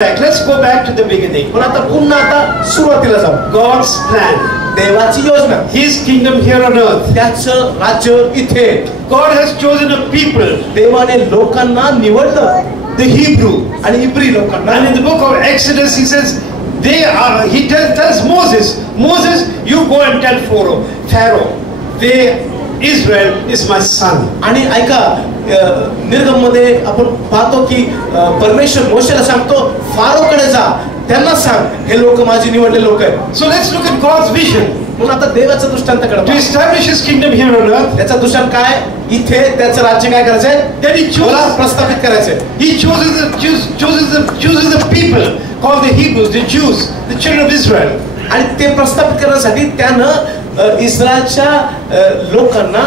Let's go back to the beginning. पण आता पुन्हा आता सुरुवातीला जाऊ. God's plan. देवाची योजना. His kingdom here on earth. त्याचं राज्य इथे. God has chosen a people. देवाने लोकांना निवडलं. The Hebrew. आणि इब्री लोकांना. And in the book of Exodus he says, he tells Moses, you go and tell Pharaoh, Israel is my son. आणि ऐका, निर्गम मध्ये आपण पाहतो की परमेश्वर मोशेला सांगतो, फारोकडे जा, त्यांना सांग हे लोक माझे निवडलेले लोक आहेत. So let's look at God's vision. म्हणून आता देवाचं दृष्टांताकडे To establish his kingdom here on earth. त्याचं दृष्टांत काय? इथे त्याचं राज्य काय करायचंय? Then प्रस्थापित करायचंय. He chooses the people called the Hebrews, the Jews, the children of Israel. आणि ते प्रस्थापित करण्यासाठी त्यानं इस्रायलच्या लोकांना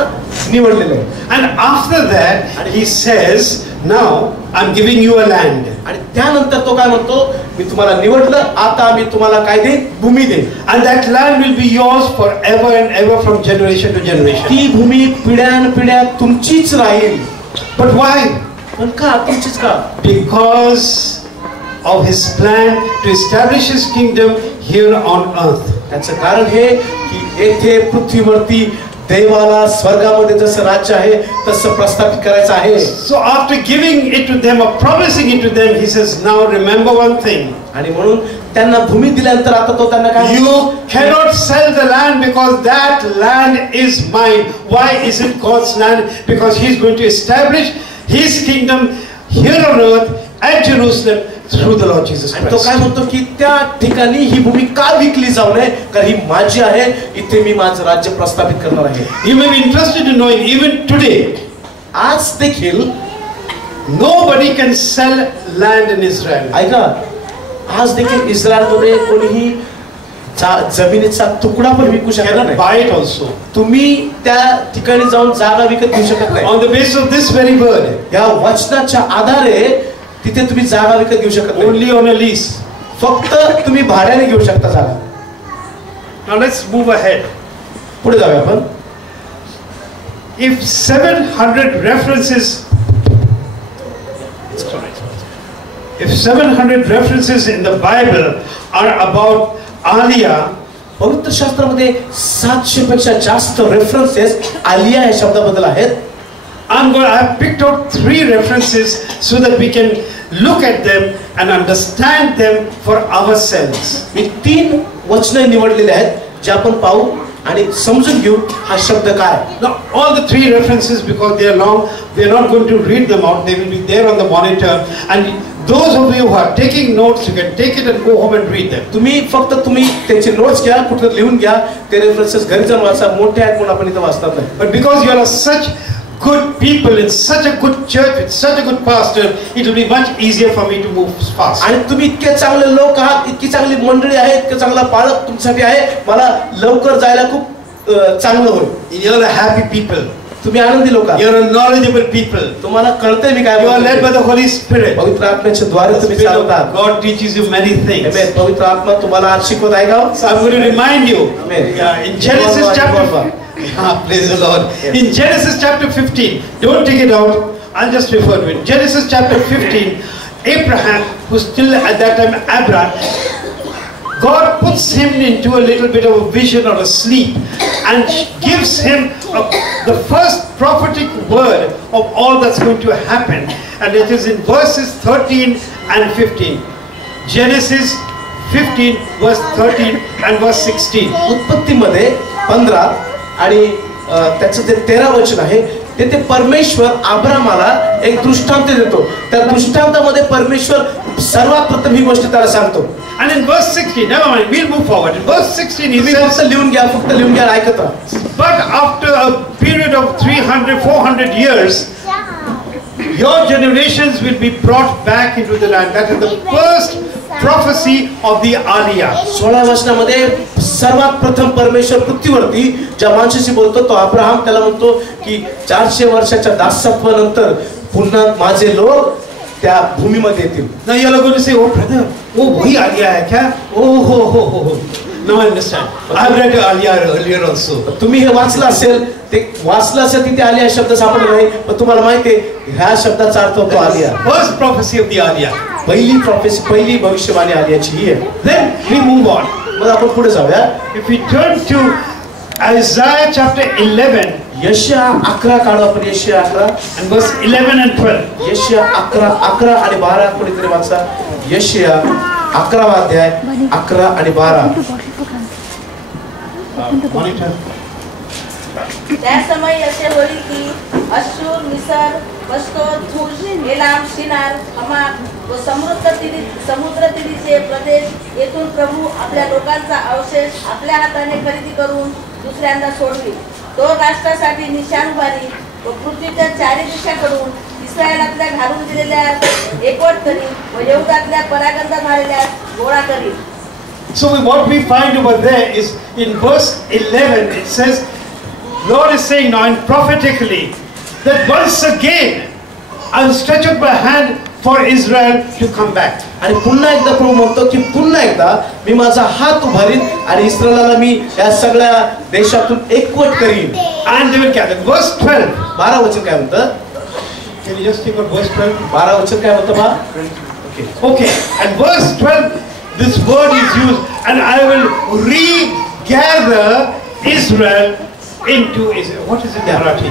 निवडलेलं आहे. And after that he says, now I'm giving you a land. आणि त्यानंतर तो काय म्हणतो, मी तुम्हाला निवडलं, आता मी तुम्हाला काय देईन? भूमी देईन. And that land will be yours forever and ever from generation to generation. ती भूमी पिढ्यानपिढ्या तुमचीच राहील. But why? पण का तुमचीच का? Because of his plan to establish his kingdom here on earth. त्याचं कारण हे की येथे पृथ्वीवरती देवाला स्वर्गामध्ये जसं राज्य आहे तसं प्रस्थापित करायचं आहे. So after giving it to them or promising it to them, he says, now remember one thing. आणि म्हणून त्यांना भूमी दिल्यानंतर आता तो त्यांना काय? You cannot sell the land because that land is mine. Why is it God's land? Because he's going to establish his kingdom here on earth at Jerusalem through the Lord Jesus Christ. तो काय म्हणतो की त्या ठिकाणी ही भूमी का विकली जाऊ नये, कारण ही माझी आहे, इथे मी माझं राज्य प्रस्थापित करणार आहे. You may be interested in knowing even today, आज देखील nobody can sell land in Israel. ऐका, आज देखील इस्रायलमध्ये कोणीही जमिनीचा तुकडा पण विकू शकत नाही. Buy it also. तुम्ही त्या ठिकाणी जाऊन जागा विकत घेऊ शकत नाही. On the basis of this very word, या वचनाच्या आधारे तिथे तुम्ही जागा विकत घेऊ शकत नाही. only on a lease. फक्त तुम्ही भाड्याने घेऊ शकता जागा. Now let's move ahead. पुढे जाऊया आपण. If 700 references in the Bible are about Aliyah, पवित्र शास्त्रामध्ये 700 पेक्षा जास्त रेफरन्सेस आलिया या शब्दाबद्दल आहेत. I have picked out 3 references so that we can look at them and understand them for ourselves. मी 3 वचने निवडलेले आहेत जे आपण पाहू आणि समजून घेऊ हा शब्द काय. Now all the 3 references, because they are long, we are not going to read them out. They will be there on the monitor, and those of you who are taking notes, you can take it and go home and read them. तुम्ही त्याचे notes घ्या, कुठे लिहून घ्या, ते references घरी जाऊन वाचा. मोठे आहेत म्हणून आपण इथे वाचतात नाही. But because you are such good people in such a good church with such a good pastor, it will be much easier for me to move fast. आणि तुम्ही इतके चांगले लोक आहात, इतकी चांगली मंडळी आहे, इतकं चांगला पालक तुमच्यासाठी आहे, मला लवकर जायला खूप चांगलं होईल. You are a happy people. तुम्ही आनंदी लोक आहात. You are a knowledgeable people. तुम्हाला कळतंय मी काय. You are led by the Holy Spirit. पवित्र आत्म्याच्या द्वारे तुम्ही चालतात. God teaches you many things. आमेन. पवित्र आत्मा तुम्हाला आज शिकवत आहे का? So I'm going to remind you. Amen. In Genesis chapter praise the Lord. Yes. In Genesis chapter 15, don't take it out, I'll just refer to it. Genesis chapter 15, Abraham, who still at that time Abraham, God puts him into a little bit of a vision or a sleep and gives him the first prophetic word of all that's going to happen, and it is in verses 13 and 15. Genesis 15 verse 13 and verse 16. उत्पत्तीमध्ये 15 आणि त्याचं जे 13 वचन आहे, तेथे परमेश्वर अब्रामाला एक दृष्टांत देतो. त्या दृष्टांतामध्ये परमेश्वर सर्वात प्रथम ही गोष्ट त्याला सांगतो. And in verse 16, never mind, we'll move forward. In verse 16 he says, फक्त लिहून घ्या ऐकत राहा. But after a period of 300-400 years, your generations will be brought back into the land. That is the first prophecy of the Aliyah. 16 वचनामध्ये सर्वात प्रथम परमेश्वर पृथ्वीवरती ज्या माणसाशी बोलतो तो अब्राहम, त्याला म्हणतो की 400 वर्षाच्या दासत्वानंतर पुन्हा माझे लोक त्या भूमीमध्ये येतील. Now you are going to say, oh brother, oh वही Aliyah है क्या? Oh ho. Now I understand. I have read earlier also. तुम्ही हे वाचलं असेल, ते वाचलं असेल तिथे आलिया शब्द सापडला नाही, पण तुम्हाला माहिती आहे ह्या शब्दाचा अर्थ होतो Alia. First prophecy of the Aliyah. पहिली प्रॉफेसी, पहिली भविष्यवाणी आलियाची ही आहे. Then we move on. मग आपण पुढे जाऊया. If we turn to Isaiah chapter 11 यशया 11 काढू आपण. यशया 11 and verse 11 and 12. यशया 11 आणि 12 कोणीतरी वाचा. यशया 11वा अध्याय 11 आणि 12. Monitor. त्या समय असे होईल की अश्शूर, मिसर, पश्तोर, थूश, एलाम, शिनार, हमात व समुद्र तीरीचे प्रदेश येथून प्रभू आपल्या लोकांचा अवशेष आपल्या हाताने खरेदी करून दुसऱ्यांदा सोडवी. तो राष्ट्रासाठी निशाण उभारी व पृथ्वीच्या चारी दिशाकडून इस्रायलातल्या घालून दिलेल्या एकवट करी व यहूदातल्या परागंदा झालेल्या गोळा करी. So what we find over there is in verse 11 it says, Lord is saying now and prophetically that once again I will stretch out my hand for Israel to come back. आणि पुन्हा एकदा प्रभू म्हणतो की पुन्हा एकदा मी माझा हात उभारीन आणि इस्रायलाला मी या सगळ्या देशातून एकवट करीन. And they will gather. Verse 12. 12 वचन काय म्हणतं? Can you just take out verse 12? 12 वचन काय म्हणतं बा? Okay. And verse 12, this word is used, and I will regather Israel into Israel. What is it in Marathi?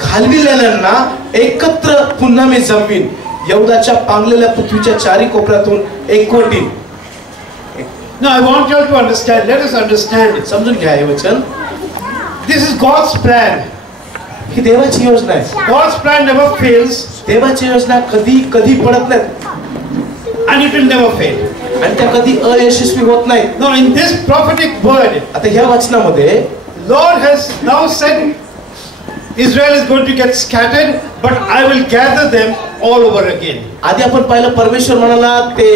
घालविलेल्यांना एकत्र पुन्हा मी जमवीन, यहूदाच्या पांगलेल्या पृथ्वीच्या चारी कोपऱ्यातून एकवटीन. Now I want you all to understand. Let us understand it. समजून घ्या हे वचन. This is God's plan. ही देवाची योजना आहे. God's plan never fails, देवाची योजना कधी पडत नाही and it will never fail. आणि त्या कधी अयशस्वी होत नाही. Now in this prophetic word, आता ह्या वचनामध्ये Lord has now said Israel is going to get scattered, but I will gather them all over again. आधी आपण पाहिलं परमेश्वर म्हणाला ते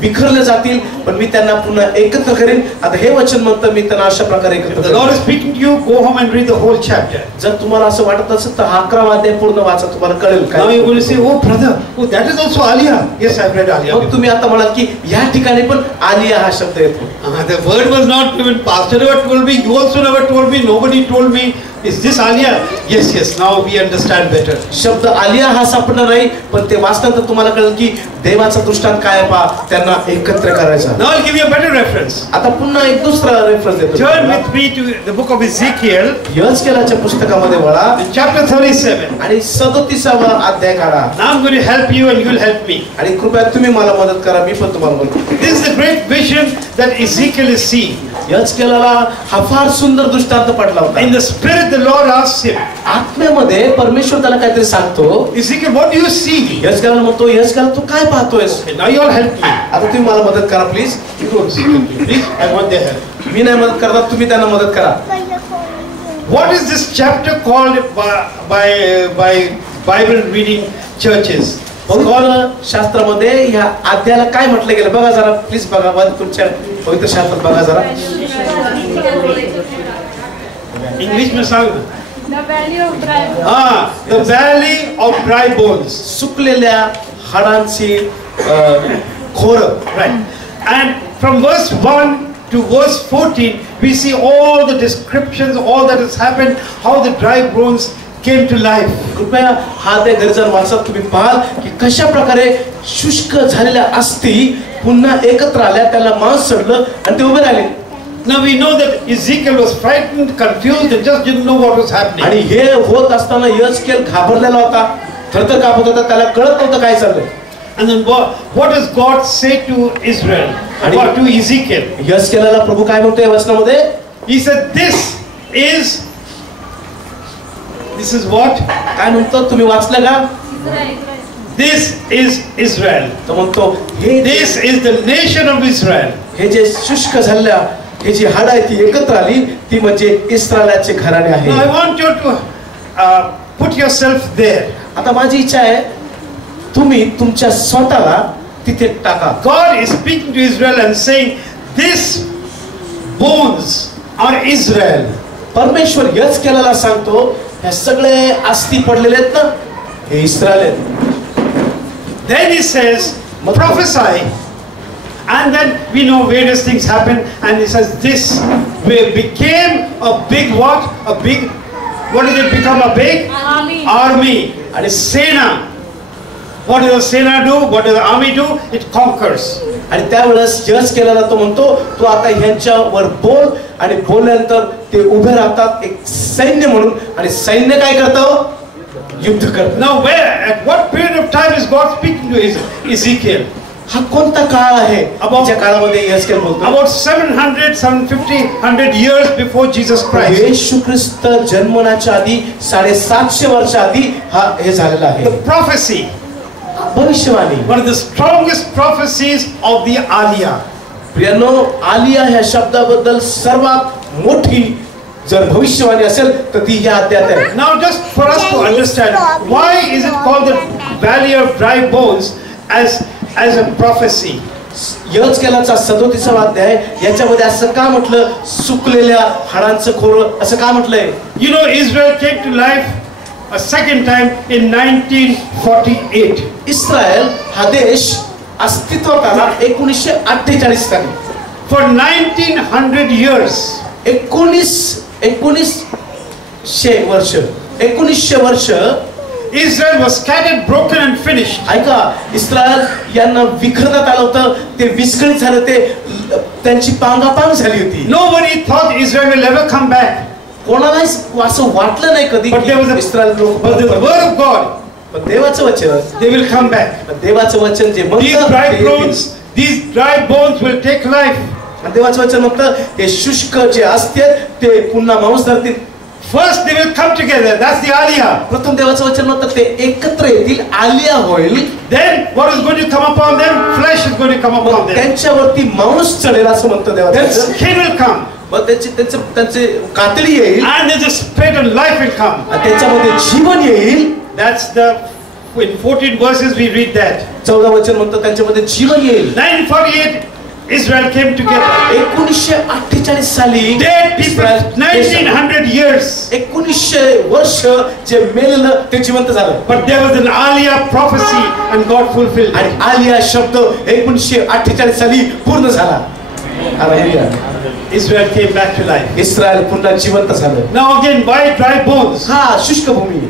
विखरले जातील, पण मी त्यांना पुन्हा एकत्र करेन. आता हे वचन म्हणतं मी त्यांना अशा प्रकारे एकत्र The Lord is speaking to you. Go home and read the whole chapter. जर तुम्हाला असं वाटत असेल तर 11वा अध्याय पूर्ण वाचा, तुम्हाला कळेल Now काय. you're going to say, oh brother, oh that is also Aliyah. Yes, I've read Aliyah. मग तुम्ही आता म्हणाल की या ठिकाणी पण आलिया हा शब्द येतो. The word was not even pastor never told me. You also never told me. Nobody told me. Is this Aliyah? Yes, yes. Now we understand better. शब्द आलिया हा सापडणार नाही, पण ते वाचताना तुम्हाला कळेल की देवाचा दृष्टांत काय आहे पहा, त्यांना एकत्र करायचा. Now I'll give you a better reference. आता पुन्हा एक दुसरा रेफरन्स देतो. Turn with me to the book of Ezekiel, यहेजकेलाच्या पुस्तकामध्ये वळा chapter 37. आणि 37वा अध्याय काढा. Now I'm going to help you and you'll help me. आणि कृपया तुम्ही मला मदत करा, मी पण तुम्हाला मदत करतो. This is the great vision that Ezekiel is seeing. यहेजकेलाला हा फार सुंदर दृष्टांत पडला होता. In the spirit, the Lord asks him, आत्म्यामध्ये परमेश्वर त्याला काहीतरी सांगतो. Ezekiel, what do you see? यहेजकेलाला म्हणतो, यहेजकेला तू काय पाहतोयस? Okay, now you all help me. आता तुम्ही मला मदत करा please. You go, Ezekiel, please. I want their help. मी नाही मदत करणार, तुम्ही त्यांना मदत करा. What is this chapter called by Bible reading churches? पवित्र शास्त्रामध्ये या अध्यायाला काय म्हटलं गेलं बघा जरा प्लीज, बघा तुमच्या पवित्र शास्त्रात बघा जरा. English में सांग. The valley of dry bones. The valley of dry bones. सुकलेल्या हाडांची खोर. Right. And from verse 1 to verse 14, we see all the descriptions, all that has happened, how the dry bones came to life. कृपया हा ते गरजन वाचत तुम्ही पाहाल की कशा प्रकारे शुष्क झालेल्या अस्थी पुन्हा एकत्र आल्या, त्याला मांस चढलं आणि ते उभे राहिले. Now we know that Ezekiel was frightened, confused, and just didn't know what was happening. आणि हे होत असताना यहेजकेल घाबरलेला होता, थरथर कापत होता, त्याला कळत नव्हतं काय चाललंय. And then what does God say to Israel? Or to Ezekiel? यहेजकेलाला प्रभू काय म्हणतोय वचनामध्ये? He said, this is what? काय म्हणतो तुम्ही वाचलं का? This is Israel. तो म्हणतो हे This is the nation of Israel. हे जे शुष्क झालेल्या हे जी हाड आहे ती एकत्र आली, ती म्हणजे इस्रायलाचे घराणे आहे. Now I want you to put yourself there. आता माझी इच्छा आहे तुम्ही तुमच्या स्वतःला तिथे टाका. God is speaking to Israel and saying, these bones are Israel. परमेश्वर यहेजकेलाला सांगतो हे सगळे अस्थी पडलेले आहेत ना, हे इस्रायल आहेत. Then he says, prophesy And then we know various things happen, and it says this became a big what? What did it become? A big army. And a Sena. What does the Sena do? What does the army do? It conquers. आणि त्यावेळेस जज केलेला तो म्हणतो तू आता ह्यांच्यावर बोल, आणि बोलल्यानंतर ते उभे राहतात एक सैन्य म्हणून, आणि सैन्य काय करतं? युद्ध करतं. Now at what period of time is God speaking to Ezekiel? हा कोणता काळ आहे? ज्या काळामध्ये यहेजकेल बोलतो? About 700, 750, 100 years before Jesus Christ. येशू ख्रिस्त जन्मण्याच्या आधी 750 वर्ष आधी हे झालेलं आहे. The prophecy, भविष्यवाणी, one of the strongest prophecies of the Aliyah. प्रियांनो, Alia ह्या शब्दाबद्दल सर्वात मोठी जर भविष्यवाणी असेल तर ती ह्या अध्यायात आहे. Now just for us to understand, why is it called the valley of dry bones as a prophecy? यहेजकेलाचा 37वा अध्याय याच्यामध्ये असं का म्हटलं? सुकलेल्या हाडांचं खोरं असं का म्हटलंय? You know, Israel came to life a second time in 1948. Israel हा देश अस्तित्वात आला 1948 साली. For 1900 years, 1900 वर्ष Israel was scattered, broken and finished. ऐका, इस्रायल यांना विखरण्यात आलं होतं, ते विस्कळीत झाले, ते त्यांची पांगापांग झाली होती. Nobody thought Israel will ever come back. कोणालाही असं वाटलं नाही कधी But there was इस्रायल लोक, but the word of God, पण देवाचं वचन, they will come back. देवाचं वचन जे म्हणतं, These dry bones will take life. देवाचं वचन म्हणतं ते शुष्क जे असते ते पुन्हा मांस धरतील. First they will come together. That's the Aliyah. प्रथम देवाचं वचन म्हणतं ते एकत्र येतील, आलिया होईल. Then what is going to come upon them? Flesh is going to come upon them. त्यांच्यावरती मांस चढेल असं म्हणतं देवाचं Then वचन. skin will come. मग त्यांचे कातडी येईल, And then the spirit and life will come. त्याच्यामध्ये जीवन येईल. That's in 14 verses we read that. 14 वचन म्हणतं त्यांच्यामध्ये जीवन येईल. 1948 Israel came together. 1948 साली Dead people, 1900 years. 1900 वर्ष जे मेलेलं ते जिवंत झालं. But there was an Aliyah prophecy and God fulfilled आणि it. आलिया शब्द 1948 साली पूर्ण झाला. Hallelujah. Israel came back to life. Israel पुन्हा जिवंत झालं. Now again, why dry bones? हा शुष्क भूमी.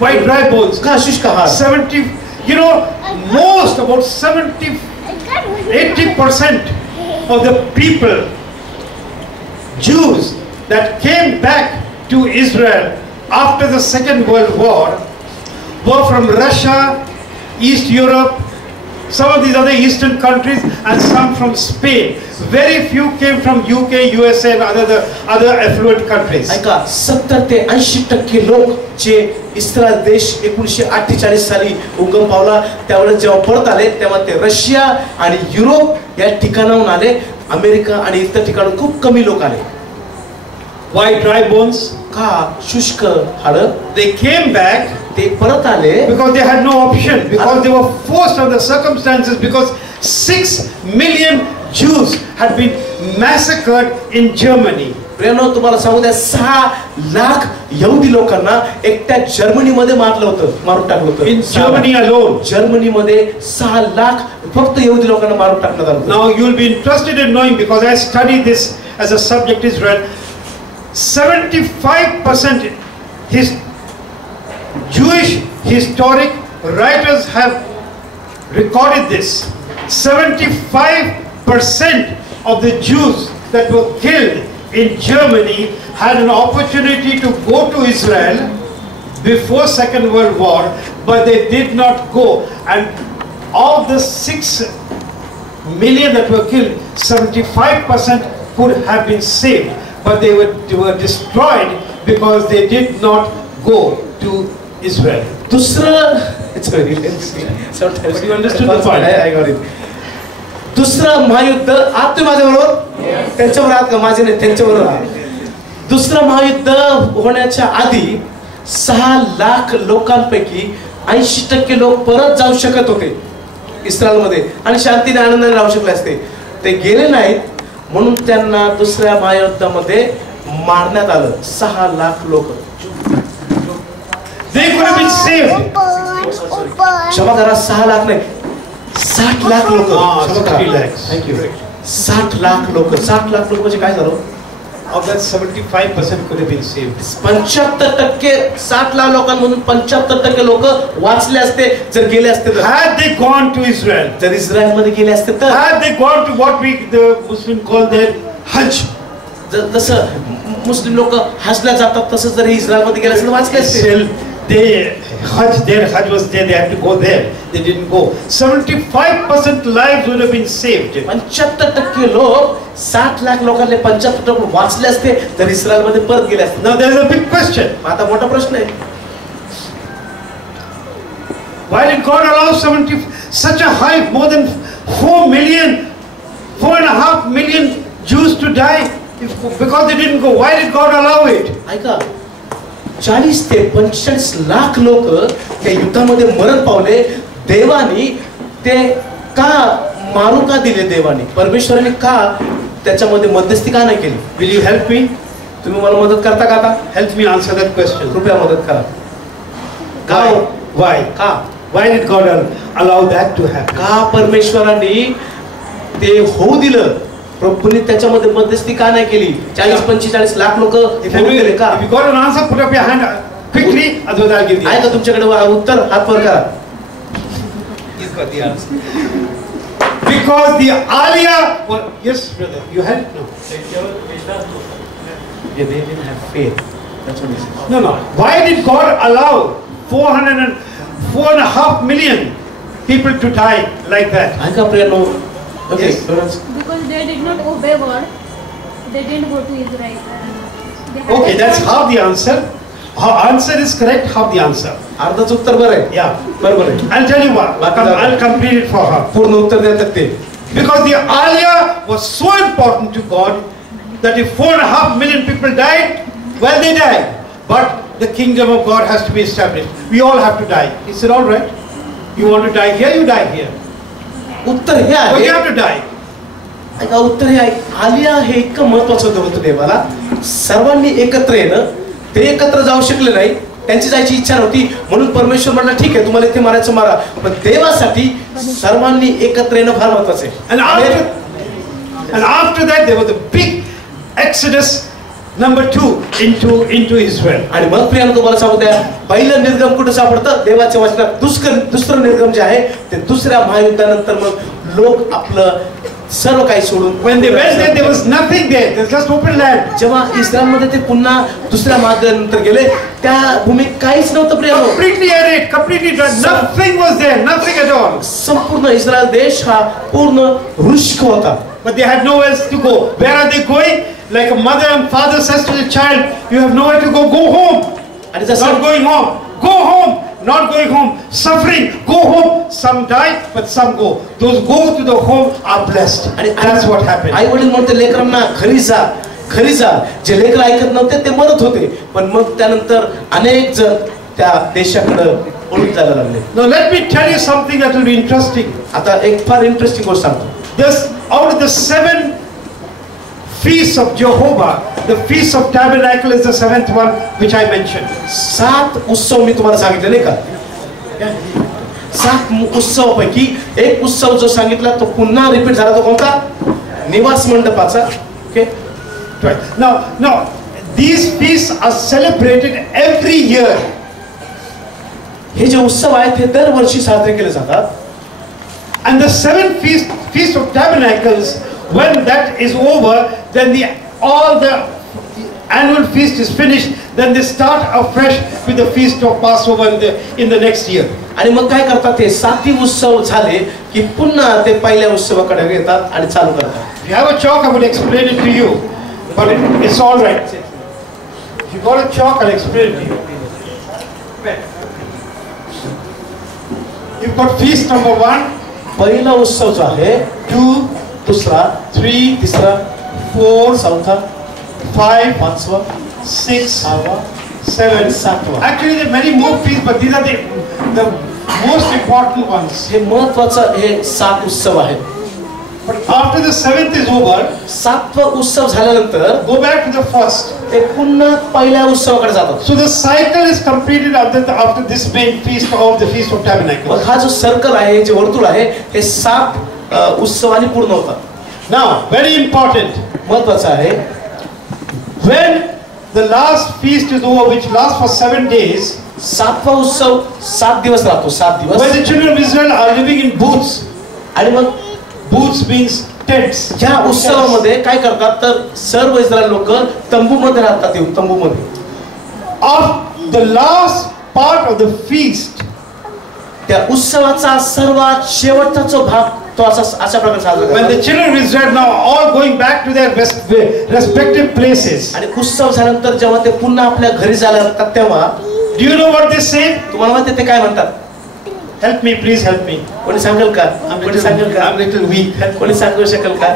Why dry bones? का शुष्क हाड? 70, most about 80% of the people, Jews that came back to Israel after the Second World War were from Russia, East Europe, some of these other eastern countries, and some from Spain. Very few came from UK, USA and other affluent countries. ऐका, 70 ते 80% लोक जे Israel देश 1948 साली उगम पावला त्यावेळेस जेव्हा परत आले तेव्हा ते रशिया आणि युरोप या ठिकाणाहून आले. अमेरिका आणि इतर ठिकाणून खूप कमी लोक आले. Why dry bones? का शुष्क हाडं? They came back ते परत आले because they had no option, because they were forced under the circumstances, because 6 million Jews had been massacred in Germany. प्रियानो, तुम्हाला सांगू द्या, 6 लाख यहुदी लोकांना एकट्या जर्मनीमध्ये मारून टाकलं होतं. In Germany alone. जर्मनीमध्ये 6 लाख फक्त यहुदी लोकांना मारून टाकण्यात आलं. Now you will be interested in knowing, because I studied this as a subject Israel. 75% Jewish historic writers have recorded this. 75% of the Jews that were killed in Germany had an opportunity to go to Israel before Second World War, but they did not go. And of the 6 million that were killed, 75% could have been saved, but they were destroyed because they did not go to Israel. It's very interesting. Sometimes But you understood the point. I got it. दुसरं महायुद्ध, आहात तुम्ही माझ्याबरोबर? त्यांच्याबरोबर आहात का? माझे नाही, त्यांच्याबरोबर आहात. दुसरं महायुद्ध होण्याच्या आधी 6 लाख लोकांपैकी 80% लोक परत जाऊ शकत होते इस्रायलमध्ये आणि शांतीने आनंदाने राहू शकले असते. ते गेले नाहीत, म्हणून त्यांना दुसऱ्या महायुद्धामध्ये मारण्यात आलं. 6 लाख लोक. They could have been saved. क्षमा करा, 6 लाख नाही, 60 लाख लोक. 60 lakhs. थँक्यू. 60 लाख लोक. 60 लाख लोक म्हणजे काय झालं? Of that 75% could have been saved. 75% 60 lakh लोकांमधून 75% लोक वाचले असते जर गेले असते तर. Had they gone to Israel, जर इस्रायल मध्ये गेले असते तर. had they gone to what the Muslim call their Hajj, जसं मुस्लिम लोक हजला जातात तसं जर इस्रायल मध्ये गेले असते तर वाचले असते. still their Hajj was there, they had to go there. They didn't go. 75% lives would have been saved. 75% लोक 60 लाख लोकांना 75% वाचले असते तर इस्रायल मध्ये परत गेले असते. Now there is a big question. आता मोठा प्रश्न आहे. Why did God allow such a high, more than 4.5 million Jews to die because they didn't go? Why did God allow it? ऐका, 40 ते 45 लाख लोक त्या युद्धामध्ये मरण पावले. देवानी ते का मारू का दिले? देवानी परमेश्वराने का त्याच्यामध्ये मध्यस्थी का नाही केली? Will you help me? तुम्ही मला मदत करता का? आता Help me answer that question. कृपया मदत करा. का? Why? का? Why did God allow that to happen? का परमेश्वराने ते होऊ दिलं? प्रभूने त्याच्यामध्ये मध्यस्थी का नाही केली? 40-45 लाख लोक If you got an answer, put up your hand quickly, otherwise I'll give you. आहे का तुमच्याकडे उत्तर? हात वर करा. He's got the answer. Because the Aliyah, yes brother, you had it? No. They didn't have faith. That's what he says. No. Why did God allow 4.5 million people to die like that? ऐका प्रियानो. Okay. Yes. Because they did not obey word. They didn't go to Israel. They had Okay, a that's choice. half the answer. Answer is correct, half the answer. अर्धच उत्तर बरं आहे. Yeah. बरोबर आहे. I'll tell you what. I'll complete it for her. पूर्ण उत्तर देतात ते. Because the Aliyah was so important to God that if 4.5 million people died, well, they died. But the kingdom of God has to be established. We all have to die. He said, all right. You want to die here, you die here. उत्तर हे But आहे. you have to die. ऐका उत्तर हे आहे. आलिया हे इतकं महत्वाचं होतं देवाला. सर्वांनी एकत्र येणं. ते एकत्र जाऊ शकले नाही. त्यांची जायची इच्छा नव्हती म्हणून परमेश्वर म्हटलं ठीक आहे तुम्हाला इथे मारायचं मारा. पण देवासाठी सर्वांनी एकत्र येणं फार महत्वाचं आहे. And after that there was a big exodus number 2 into Israel. आणि मग प्रियांनो तुम्हाला सांगू द्या पहिलं निर्गम कुठे सापडतं? देवाच्या वचनात. दुसरं निर्गम जे आहे ते दुसऱ्या महायुद्धानंतर मग लोक आपलं सर्व काही सोडून When they went there was nothing there. There's just open land. जेव्हा इस्रायलमध्ये ते पुन्हा दुसऱ्या महायुद्धानंतर गेले त्या भूमीत काहीच नव्हतं प्रियांनो. Completely arid, completely dry. Nothing was there, nothing at all. संपूर्ण इस्रायल देश हा पूर्ण रुष्क होता. But they had nowhere to go. Where are they going? Like a mother and father says to the child, you have nowhere to go. Go home. आणि Not जसं going home. Go home. Not going home. Suffering. Go home. Some die, but some go. Those go to the home are blessed. आणि That's what happened. आई वडील म्हणते लेकरांना घरी जा. जे लेकर ऐकत नव्हते ते मरत होते. पण मग त्यानंतर अनेक जण त्या देशाकडे पळून जायला लागले. Now let me tell you something that will be interesting. आता एक फार इंटरेस्टिंग गोष्ट सांगतो. This out of the 7 feasts of Jehovah, the feast of tabernacle is the 7th one which I mentioned. 7 उत्सव मी तुम्हाला सांगितले नाही का? 7 उत्सवापैकी एक उत्सव जो सांगितला तो पुन्हा रिपीट झाला तो कोणता? निवास मंडपाचा. Okay. Right. Now these feasts are celebrated every year. हे जे उत्सव आहेत हे दरवर्षी साजरे केले जातात. And the 7th feast of tabernacles, when that is over, then all the annual feast is finished. Then they start afresh with the feast of Passover in the next year. आणि मग काय करतात ते 7 उत्सव झाले की पुन्हा ते पहिल्या उत्सवाकडे येतात आणि चालू करतात. If you have a chalk, I would explain it to you, but it's all right. If you got a chalk, I'll explain it to you. You've got feast number 1. पहिला उत्सव जो आहे 2, दुसरा 3, तिसरा 4, चौथा 5, पाचवा 6, सहावा 7, सातवा. Actually, there are many more feasts, but these are the most important ones. हे महत्वाचं हे 7 उत्सव आहेत. But after the 7th is over, 7वा उत्सव झाल्यानंतर go back to the first. ते पुन्हा पहिल्या उत्सवाकडे जातात. So the cycle is completed after this main feast of the Feast of Tabernacles. मग हा जो सर्कल आहे, जे वर्तुळ आहे, हे 7 उत्सवांनी पूर्ण होतात. Now, very important. महत्वाचं आहे, When the last feast is over, which lasts for 7 days, 7वा उत्सव 7 दिवस राहतो. 7 when दिवस. the children of Israel are living in booths, आणि मग booths means tents. ह्या उत्सवामध्ये काय करतात तर सर्व इस्रायल लोक तंबूमध्ये राहतात. येऊन तंबूमध्ये. Of the last part of the feast, त्या उत्सवाचा सर्वात शेवटचा जो भाग तो अशा प्रकारे साजरा when करतात. the children of Israel now all going back to their respective places, आणि उत्सव झाल्यानंतर जेव्हा ते पुन्हा आपल्या घरी जायला लागतात तेव्हा do you know what they say? तुम्हाला माहिती ते काय म्हणतात? Help me, please help me. कोणी सांगेल का? कोणी सांगेल का? I'm little weak. कोणी सांगू शकेल का?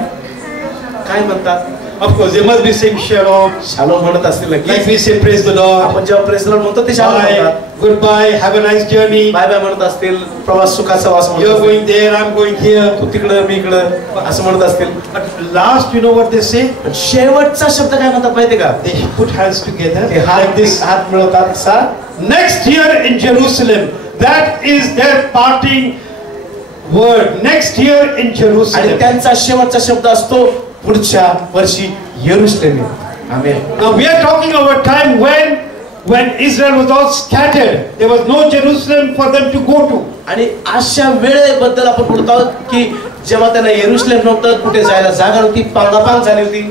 काय म्हणतात? Of course, they must be saying shalom. Shalom म्हणत असतील Like नक्की. we say, praise the Lord. आपण जेव्हा प्रेस लॉर्ड म्हणतो ते शालोम Bye, म्हणतात. goodbye, have a nice journey. Bye bye म्हणत असतील. प्रवास सुखाचा वास म्हणत You're असतील. going there, I'm going here. तू तिकडं मी इकडं असं म्हणत असतील. But last, you know what they say? पण शेवटचा शब्द काय म्हणतात माहिती का? They put hands together ते like this. हात मिळवतात असा. Next year in Jerusalem, that is their parting word. Next year in आणि Jerusalem. त्यांचा शेवटचा शब्द असतो पुढच्या वर्षी येरुशलेम. आमेन. Now we are talking of a time when Israel was all scattered. There was no Jerusalem for them to go to. आणि अशा वेळेबद्दल आपण बोलत आहोत की जेव्हा त्यांना येरुशलेम नव्हतं, कुठे जायला जागा नव्हती, पांगापांग झाली होती.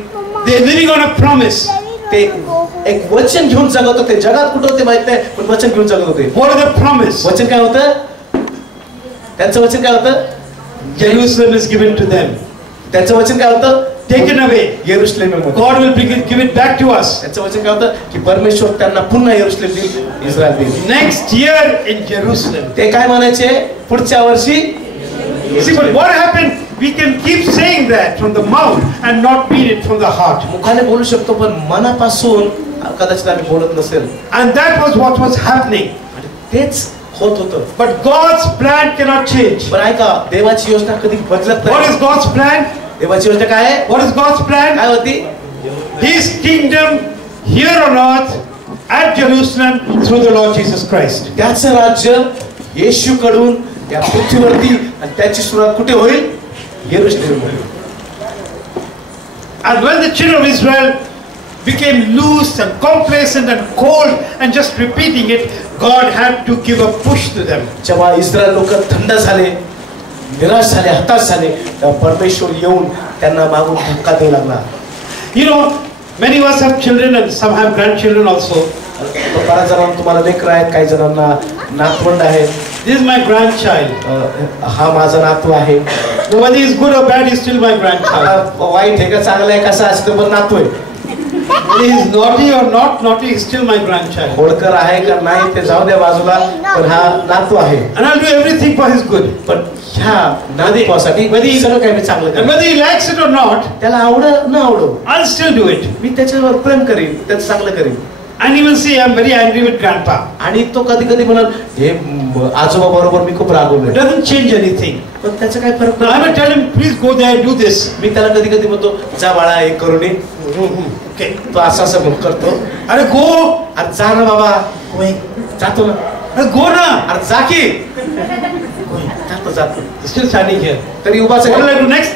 They are living on a promise. ते एक वचन घेऊन जगत होते. जगात कुठं होते माहित नाही, पण वचन घेऊन जगत होते. What is the promise? वचन काय होतं? त्यांचं वचन काय होतं? Jerusalem is given to them. त्यांचं वचन काय होतं? Taken away. Jerusalem. God will give it back to us. त्यांचं वचन काय होतं की परमेश्वर त्यांना पुन्हा येरुशलेम देईल, इस्रायल देईल. Next year in Jerusalem. ते काय म्हणायचे? पुढच्या वर्षी. You see, but what happened? We can keep saying that from the mouth and not mean it from the heart. मुखाने बोलू शकतो पण मनापासून कदाचित आम्ही बोलत नसेल. And that was what was happening. आणि तेच होत होतं. But God's plan cannot change. पण ऐका, देवाची योजना कधी बदलत What नाही. is God's plan? देवाची योजना काय आहे? What is God's plan? काय होती? His kingdom here on earth at Jerusalem through the Lord Jesus Christ. त्याचं राज्य येशूकडून या पृथ्वीवरती आणि त्याची सुरुवात कुठे होईल? येरुशलेममध्ये. And when the children of Israel became loose and complacent and cold and just repeating it, God had to give a push to them. जेव्हा इस्रायल लोक थंड झाले, निराश झाले, हताश झाले, तेव्हा परमेश्वर येऊन त्यांना मागून धक्का देऊ लागला. You know, many of us have children and some have grandchildren also. बऱ्याच जणांना तुम्हाला लेकरं आहेत, काही जणांना नातवंड आहेत. This is my grandchild. हा माझा नातू आहे. Whether he is good or bad, he is still my grandchild. वाईट आहे का चांगलं आहे कसं असतं पण नातू आहे. Whether he is naughty or not naughty, he is still my grandchild. खोडकर आहे का नाही ते जाऊ द्या बाजूला, पण हा नातू आहे. And I'll do everything for his good. पण ह्या नातवासाठी सगळं काही मी चांगलं And करेन. whether he likes it or not, त्याला आवड न आवडो, I'll still do it. मी त्याच्यावर प्रेम करीन, त्याचं चांगलं करीन. And he will say, I'm very angry with grandpa. आणि तो कधी कधी म्हणाल हे आजोबा बरोबर मी खूप It रागवलोय, doesn't change anything. पण त्याचं काय फरक Now I will नाही. tell him, please go there and do this. मी त्याला कधी कधी म्हणतो जा बाळा हे करून ये. Okay. तो असं असं म्हणून करतो. अरे go. अरे जा ना बाबा. होय, जातो ना. अरे go ना. अरे जा की. होय, जातो. He's still standing here. तरी उभाच What will आहे. I do next?